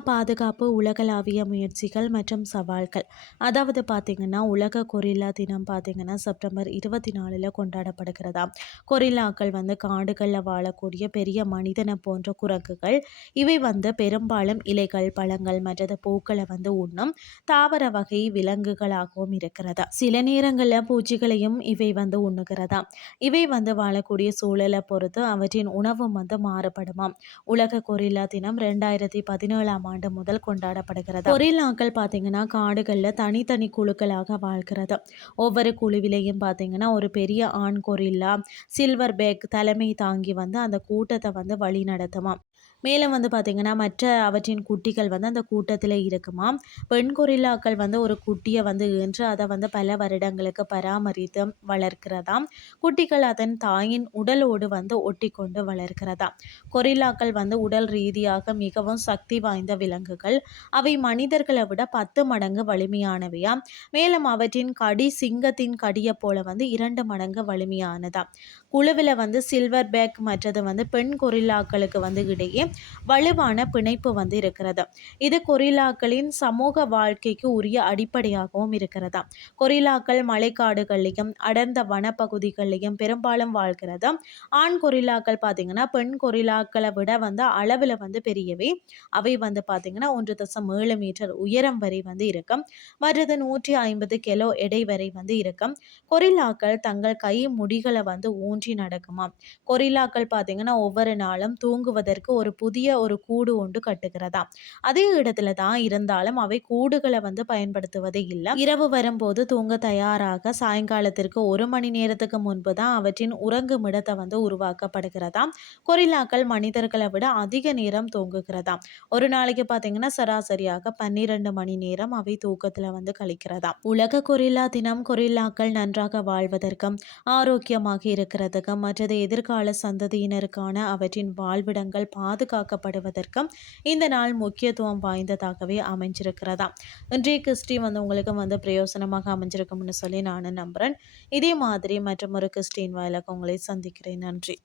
பாதுகாப்பு உலகளாவிய முயற்சிகள் மற்றும் சவால்கள். அதாவது பார்த்திங்கன்னா உலக கொரில்லா தினம் பார்த்திங்கன்னா செப்டம்பர் இருபத்தி நாலில் கொண்டாடப்படுகிறதா கொரில்லாக்கள் வந்து காடுகளில் வாழக்கூடிய பெரிய மனிதனை போன்ற குரங்குகள். இவை வந்து பெரும்பாலும் இலைகள் பழங்கள் மற்றது பூக்களை வந்து உண்ணும் தாவர வகை விலங்குகளாகவும் இருக்கிறதா சில நேரங்களில் பூச்சிகளையும் இவை வந்து உண்ணுகிறதா இவை வந்து வாழக்கூடிய சூழலை பொறுத்து அவற்றின் உணவும் வந்து மாறுபடுமாம். உலக கொரில்லா தினம் ரெண்டாயிரத்தி பதினேழாம் ஆண்டு முதல் கொண்டாடப்படுகிறது. கொரில்லாக்கள் பார்த்தீங்கன்னா காடுகளில் தனித்தனி குழுக்களாக வாழ்கிறது. ஒவ்வொரு குழுவிலையும் பார்த்தீங்கன்னா ஒரு பெரிய ஆண் கொரில்லா சில்வர் பேக் தலைமை தாங்கி வந்து அந்த கூட்டத்தை வந்து வழி நடத்துமாம் மேலும் வந்து பார்த்திங்கன்னா மற்ற அவற்றின் குட்டிகள் வந்து அந்த கூட்டத்தில் இருக்குமா? பெண் கொரில்லாக்கள் வந்து ஒரு குட்டியை வந்து ஈன்று அதை வந்து பல வருடங்களுக்கு பராமரித்து வளர்க்கிறதாம் குட்டிகள் அதன் தாயின் உடலோடு வந்து ஒட்டி கொண்டு வளர்க்கிறதா? கொரில்லாக்கள் வந்து உடல் ரீதியாக மிகவும் சக்தி வாய்ந்த விலங்குகள். அவை மனிதர்களை விட பத்து மடங்கு வலிமையானவையா? மேலும் அவற்றின் கடி சிங்கத்தின் கடியை போல வந்து இரண்டு மடங்கு வலிமையானதா? குழுவில் வந்து சில்வர் பேக் மற்றது வந்து பெண் கொரில்லாக்களுக்கு வந்து இடையே வலுவான பிணைப்பு வந்து இருக்கிறது இது கொரில்லாக்களின் சமூக வாழ்க்கைக்கு உரிய அடிப்படையாகவும் இருக்கிறது கொரில்லாக்கள் மலைக்காடுகள்லையும் அடர்ந்த வனப்பகுதிகள்லையும் பெரும்பாலும் வாழ்கிறது ஆண் கொரில்லாக்கள் பார்த்தீங்கன்னா பெண் கொரில்லாக்களை விட வந்து அளவில் வந்து பெரியவை. அவை வந்து பார்த்தீங்கன்னா ஒன்று தசம் ஏழு மீட்டர் உயரம் வரை வந்து இருக்கும். மற்றது நூற்றி ஐம்பது கிலோ எடை வரை வந்து இருக்கும். கொரில்லாக்கள் தங்கள் கை முடிகளை வந்து ஊன்றி நடக்குமா கொரில்லாக்கள் பார்த்தீங்கன்னா ஒவ்வொரு நாளும் தூங்குவதற்கு ஒரு புதிய ஒரு கூடு ஒன்று கட்டுகிறதா அதே இடத்துல தான் இருந்தாலும் அவை கூடுகளை வந்து பயன்படுத்துவதே இல்லை. இரவு வரும்போது தூங்க தயாராக சாயங்காலத்திற்கு ஒரு மணி நேரத்துக்கு முன்பு தான் அவற்றின் உறங்கும் இடத்தை வந்து உருவாக்கப்படுகிறதா கொரில்லாக்கள் மனிதர்களை விட அதிக நேரம் தூங்குகிறதா ஒரு நாளைக்கு பார்த்தீங்கன்னா சராசரியாக பன்னிரண்டு மணி நேரம் அவை தூக்கத்தில் வந்து கழிக்கிறதா உலக கொரில்லா தினம் கொரில்லாக்கள் நன்றாக வாழ்வதற்கும் ஆரோக்கியமாக இருக்கிறதுக்கும் மற்றது எதிர்கால சந்ததியினருக்கான அவற்றின் வாழ்விடங்கள் பாதுகாக்கப்படுவதற்கும் இந்த நாள் முக்கியத்துவம் வாய்ந்ததாகவே அமைஞ்சிருக்கிறதா? இன்றைய கிறிஸ்டி வந்து உங்களுக்கு வந்து பிரயோசனமாக அமைஞ்சிருக்கும்னு சொல்லி நான் நம்புகிறேன் இதே மாதிரி மற்றும் ஒரு கிறிஸ்டின் வாயிலாக உங்களை சந்திக்கிறேன். நன்றி.